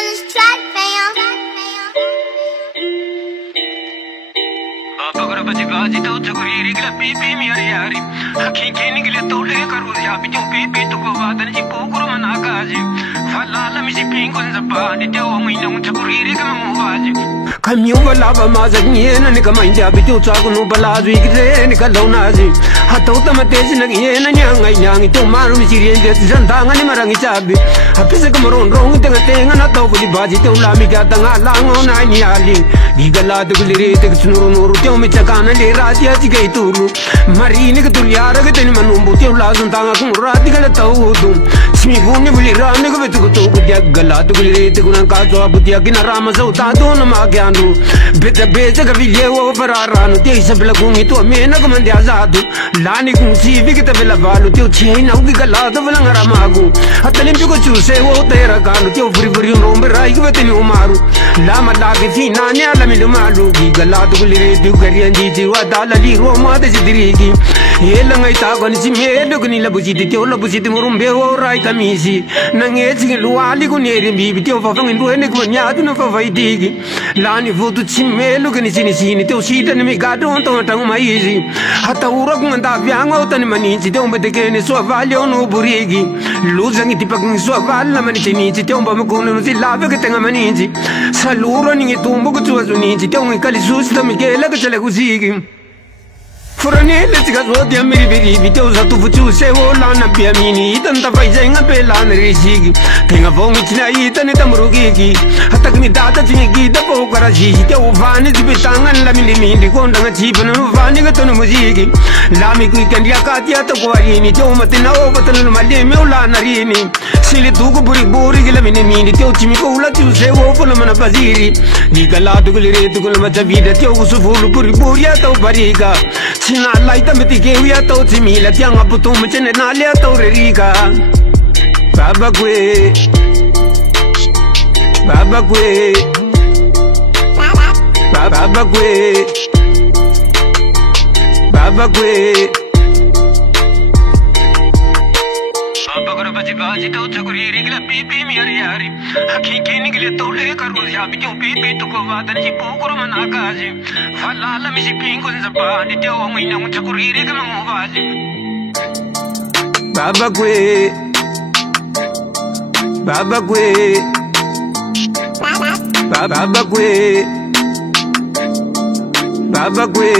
on this track, fam. Bagara baji baji to chukuri rigla pipi mi ari ari. Akhi ke nigle tole karu ya bijo pipi to ko wadan ji pokuru manaka ji. Falala mi ji pingon zapa ni te o mi nong chukuri rigla mo waji. Kamyu balaba mazagni na ni kamanja bijo chagu no balazu igre ni kalona ji. Hato tamatej na ye na nyang nyang to maru mi ji de zandanga ni marangi chabi. Hapise kamaron rong tenga tenga na to buli baji to la mi ga tanga lango na ni ali. Digala de gulire te sunuru nuru te mi chakana le ratia ji gai turu. Marini ke dunya ra ke teni manumbu te la zundanga kum rati gala tau dum. Smi buni buli ram ne ko betu to gudya gala de gulire te gunan ka jo abudya kina rama zo ta do na ma gyandu. Beta beta ka ville wo fararanu te sabla gungi to me na ko mande azadu. Lani kum si vi ke te bela balu te chei na ugi gala to bela ngara magu. Atalim ko chuse wo te ra kanu te furi furi rombe rai ko beteni umaru. Lama la ke fi na ne ala mi malu gi gala to gulire du garian ji ji wa dala li ro ma de dirigi. Yela ngai ta ko ni si me do ni la buji te la buji te murumbe wo rai kamisi. Na nge ji luali ko ne ri bi te fa fangin do ne ko nya du na fa vai digi. Lani vutu chi me lu ke ni si te si te ni mi ga do to ta ma yizi. Hata ura ko nda vyango ta ni mani ji te umbe te ke ni so valio no burigi. Lu zangi ti pak ni so vala mani ti ni ji te umba mo ko no si lave ke tenga mani ji. Saluro ni tumbo ko tu ni ji te un kali susta mi ke la ke chale kuzigi. Furanele tiga zodi amiri biri video za tu fuchu se wo la na pia mini itan ta pai jenga pe la na rishigi tenga vongi china itan ta murugi ki hatak ni data chingi ki da po kara ji te o vani ji betangan la mini mini ko ndanga chi bana vani ga tonu mujigi la mi ku kandia ka tia to ko ari ni te o matina o patan ma le me la na rini sili tu ko buri buri gila mini mini te o chimi ko la tu se wo po na baziri ni gala tu gile tu ko ma ta vida te o su fulu buri buri ya to bariga Sina laita meti ke uya to timi la tianga putu mchene na lia to rerika Baba kwe Baba kwe Baba kwe Baba kwe Bagara baji baji to chukuri rigla pipi mi ari ari Akhi ke nigle tole karu ya bijo pipi to ko wadan ji pokuru manaka ji Falala mi ji pingon zapa ni te o mi nong chukuri rigla mo waji Baba kwe Baba kwe Baba kwe Baba kwe